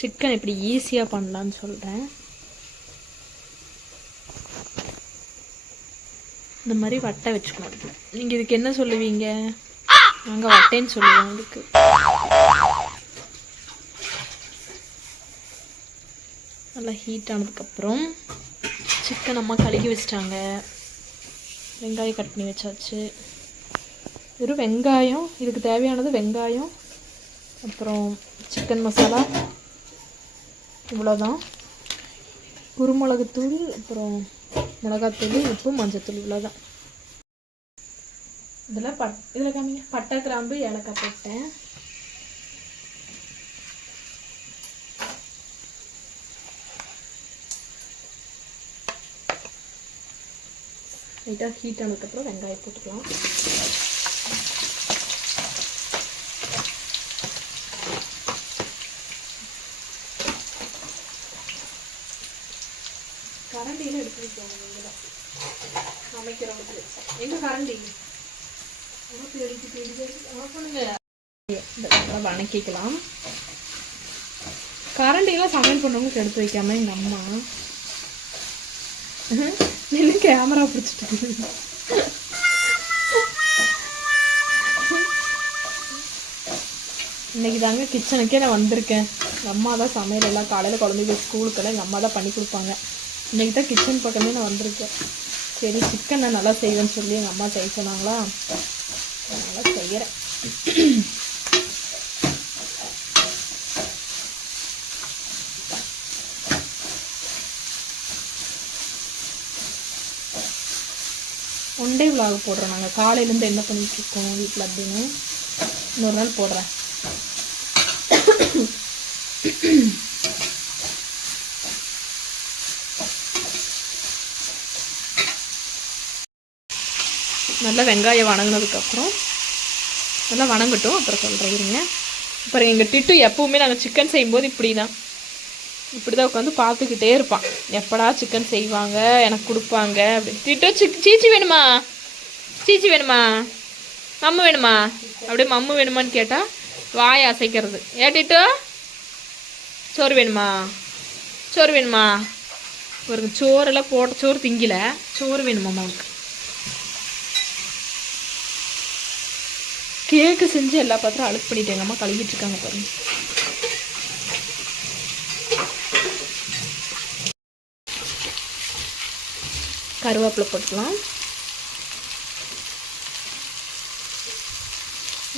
Chicken இப்படி ஈஸியாக பண்ணலான்னு சொல்கிறேன் இந்த மாதிரி வட்டை வச்சுக்கணும். நீங்கள் இதுக்கு என்ன சொல்லுவீங்க? நாங்கள் வட்டைன்னு சொல்லுவோம் இதுக்கு நல்லா ஹீட் ஆனதுக்கப்புறம் சிக்கன் அம்மா கழுகி வச்சிட்டாங்க. வெங்காயம் கட் பண்ணி வச்சாச்சு. வெறும் வெங்காயம் இதுக்கு தேவையானது வெங்காயம் அப்புறம் சிக்கன் மசாலா இவ்வளோதான் குருமிளகுத்தூள் அப்புறம் மிளகாத்தூள் உப்பு மஞ்சத்தூள் இவ்வளோதான் இதில் பட் இதில் காமிங்க. பட்டை கிராம்பு ஏலக்காய் போட்டேன். லைட்டாக ஹீட் ஆனதுக்கப்புறம் வெங்காயம் போட்டுக்கலாம். இந்த இதெல்லாம் வணக்கிக்கலாம் கரண்டியெல்லாம் சமையல் பண்ணுறவங்களுக்கு எடுத்து வைக்காம எங்கள் அம்மா. நின்று கேமரா பிடிச்சிட்டு இன்னைக்கு தாங்க கிச்சனுக்கே நான் வந்திருக்கேன். எங்கள் அம்மா தான் சமையல் எல்லாம் காலையில் குழந்தைங்க ஸ்கூலுக்கெல்லாம் எங்கள் அம்மா தான் பண்ணி கொடுப்பாங்க. இன்னைக்கு தான் கிச்சன் பக்கமே நான் வந்திருக்கேன். சரி சிக்கன் நான் நல்லா செய்வேன்னு சொல்லி எங்கள் அம்மா செய்ய சொன்னாங்களா? நல்லா செய்கிறேன் ஒன் டே விலாக் போடுறோம் நாங்கள் காலையிலேருந்து என்ன பண்ணிகிட்ருக்கோம் வீட்டில் அப்படின்னு இன்னொரு நாள் போடுறேன். நல்லா வெங்காயம் வணங்கினதுக்கப்புறம் நல்லா வணங்கட்டும். அப்புறம் சொல்கிறேன் இருங்க. அப்புறம் எங்கள் டிட்டு எப்போவுமே நாங்கள் சிக்கன் செய்யும்போது இப்படி தான் இப்படி தான் உட்காந்து பார்த்துக்கிட்டே இருப்பான். எப்படா சிக்கன் செய்வாங்க? எனக்கு கொடுப்பாங்க அப்படி. டிட்டு சிக் சீச்சி வேணுமா? சீச்சி வேணுமா? மம்மு வேணுமா? அப்படியே மம்மு வேணுமான்னு கேட்டால் வாய் அசைக்கிறது. ஏட்டிட்டு டிட்டு? சோறு வேணுமா? சோறு வேணுமா? ஒரு சோறெல்லாம் போட்ட சோறு திங்கல. சோறு வேணுமா அம்மாவுக்கு கேக்கு செஞ்சு எல்லா பாத்திரம் அழுக்கு எங்கள் அம்மா கழுவிட்டு இருக்காங்க பாருங்க. கருவேப்பிலை போட்டுக்கலாம்.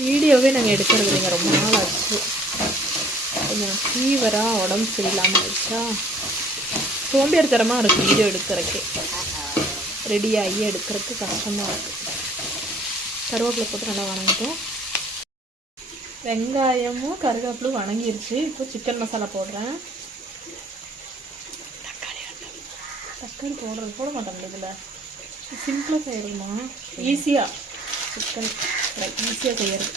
வீடியோவே நாங்கள் எடுக்கிறது இல்லைங்க. ரொம்ப நாள் ஆச்சு. கொஞ்சம் ஃபீவராக உடம்பு சரியில்லாமல் ஆயிடுச்சா சோம்பேறித்தனமாக இருக்குது வீடியோ எடுக்கிறதுக்கு. ரெடி ஆகி எடுக்கிறதுக்கு கஷ்டமாக இருக்குது கருவேப்பிலை போட்டு நல்லா வணங்கிட்டோம். வெங்காயமும் கருவேப்பிலும் வணங்கிருச்சு. இப்போ சிக்கன் மசாலா போடுறேன். தக்காளி போடுறது போட மாட்டாங்க இதில். சிம்பிளாக செய்யணுமா ஈஸியாக சிக்கன் ஃப்ரை ஈஸியாக செய்யறது.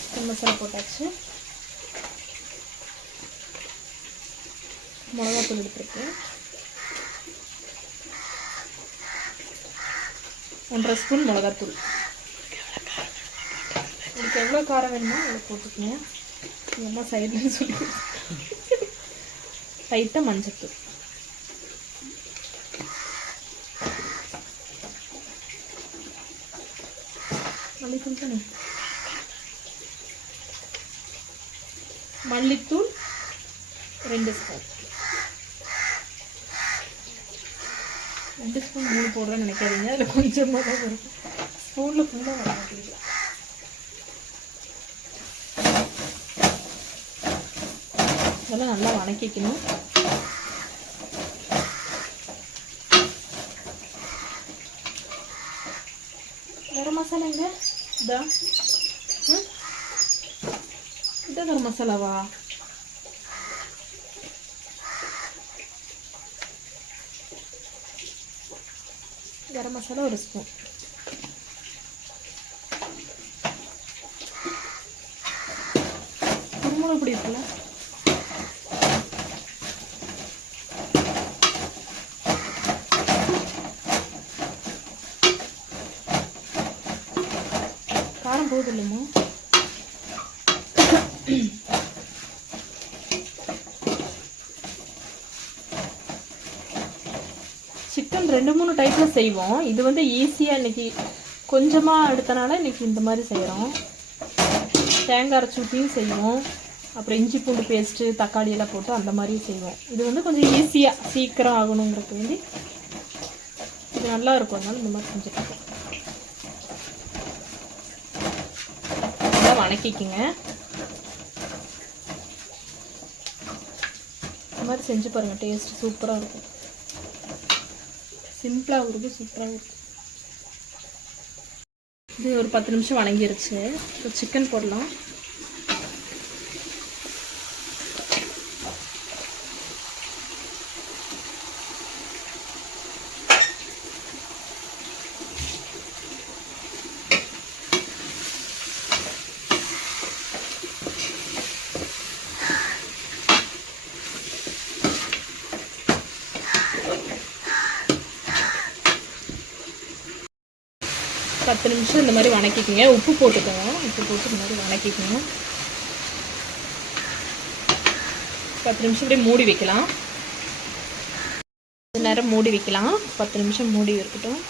சிக்கன் மசாலா போட்டாச்சு. மிளகாத்தூள் எடுத்துருக்கேன். ஒன்றரை ஸ்பூன் மிளகாத்தூள். உங்களுக்கு எவ்வளோ காரம் வேணுமோ அதை போட்டுக்கோங்க. என்ன சைடுன்னு சொல்லி. லைட்டாக மஞ்சத்தூள். தானே? மல்லித்தூள் ரெண்டு ஸ்பூன். ரெண்டு ஸ்பூன் மூணு போடுறேன்னு நினைக்காதீங்க. அதில் கொஞ்சமாக தான் வரும். ஸ்பூனில் ஃபுல்லாக வர மாட்டேங்குது இதெல்லாம் நல்லா வணக்கிக்கணும். கரம் மசாலா எங்க? இதா? ம்? இதா கரம் மசாலாவா? கரம் மசாலா ஒரு ஸ்பூன். குருமுளகு பொடி இருக்குல்ல? காரம் போகுது இல்லைம்மா சிக்கன் ரெண்டு மூணு டைப்பில் செய்வோம். இது வந்து ஈஸியாக இன்னைக்கு கொஞ்சமாக எடுத்தனால இன்றைக்கி இந்த மாதிரி செய்கிறோம் தேங்காய் அரைச்சி ஊற்றியும் செய்வோம். அப்புறம் இஞ்சி பூண்டு பேஸ்ட்டு தக்காளி எல்லாம் போட்டு அந்த மாதிரியும் செய்வோம். இது வந்து கொஞ்சம் ஈஸியாக சீக்கிரம் ஆகணுங்கிறது வந்து இது நல்லா இருக்கும். அதனால இந்த மாதிரி செஞ்சுருக்கோம் நல்லா வணக்கிக்குங்க. இந்த மாதிரி செஞ்சு பாருங்கள் டேஸ்ட் சூப்பராக இருக்கும். சிம்பிளாகவும் இருக்கும் சூப்பராகவும் இருக்கும் இது ஒரு பத்து நிமிஷம் வணங்கிருச்சு. இப்போ சிக்கன் போடலாம். பத்து நிமிஷம் இந்த மாதிரி வணக்கிக்கோங்க. உப்பு போட்டுக்கோங்க. உப்பு போட்டு இந்த மாதிரி வணக்கிக்கோங்க. பத்து நிமிஷம் அப்படியே மூடி வைக்கலாம். கொஞ்ச நேரம் மூடி வைக்கலாம். பத்து நிமிஷம் மூடி இருக்கட்டும்.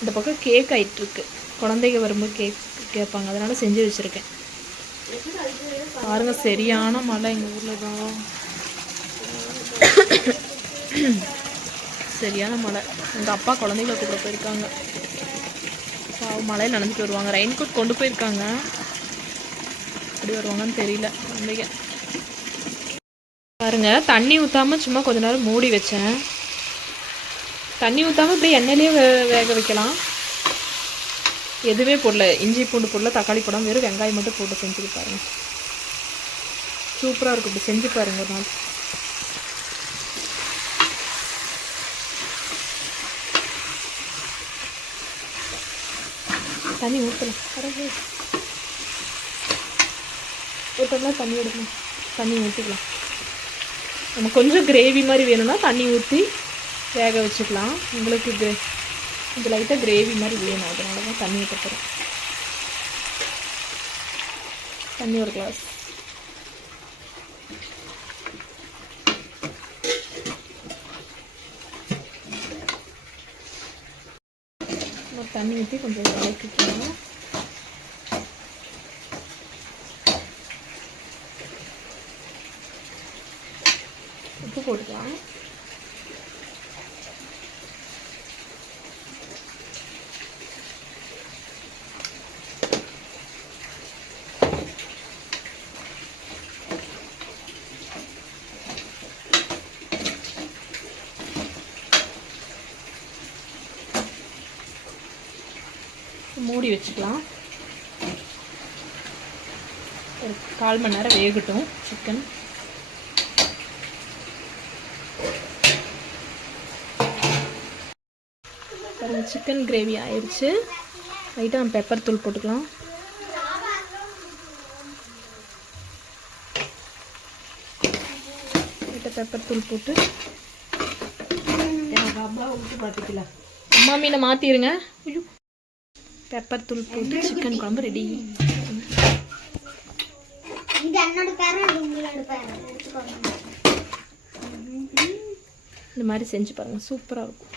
இந்த பக்கம் கேக் ஆயிட்டுருக்கு. குழந்தைங்க வரும்போது கேக் கேட்பாங்க. அதனால செஞ்சு வச்சுருக்கேன். பாருங்க சரியான மழை எங்கள் ஊரில் தான். சரியான மழை. எங்கள் அப்பா குழந்தைங்களை கூட போயிருக்காங்க. பாவம் மழையில் நனைஞ்சிட்டு வருவாங்க. ரெயின் கோட் கொண்டு போயிருக்காங்க. எப்படி வருவாங்கன்னு தெரியல. குழந்தைங்க பாருங்க தண்ணி ஊற்றாம சும்மா கொஞ்ச நேரம் மூடி வச்சேன். தண்ணி ஊற்றாம இப்படி எண்ணெயிலே வே வேக வைக்கலாம். எதுவுமே போடல. இஞ்சி பூண்டு போடல தக்காளி போடாமல் வெறும் வெங்காயம் மட்டும் போட்டு செஞ்சுட்டு பாருங்கள் சூப்பராக இருக்கும். இப்படி செஞ்சு பாருங்கள் ஒரு நாள். தண்ணி ஊற்றலாம் பரவாயில்ல. ஒரு டம்ளர் தண்ணி எடுக்கணும் தண்ணி ஊற்றிக்கலாம் நம்ம கொஞ்சம் கிரேவி மாதிரி வேணும்னா தண்ணி ஊற்றி வேக வச்சுக்கலாம். உங்களுக்கு கிரே கொஞ்சம் லைட்டாக கிரேவி மாதிரி வேணும். அதனால தான் தண்ணி ஊற்ற தண்ணி ஒரு கிளாஸ் தண்ணி ஊற்றி கொஞ்சம் வதக்கிக்கலாம் உப்பு போட்டுக்கலாம் மூடி வச்சுக்கலாம். ஒரு கால் மணி நேரம் வேகட்டும் சிக்கன் பாருங்க சிக்கன் கிரேவி ஆயிடுச்சு லைட்டாக நம்ம பெப்பர் தூள் போட்டுக்கலாம். லைட்டாக பெப்பர் தூள் போட்டு. அம்மா மீனை மாற்றிடுங்க பெப்பர் தூள் போட்டு சிக்கன் குழம்பு ரெடி இது என்னோட பேரு இது உங்களோட பேரு? எடுத்துக்கோங்க. இந்த மாதிரி செஞ்சு பாருங்கள் சூப்பராக இருக்கும்.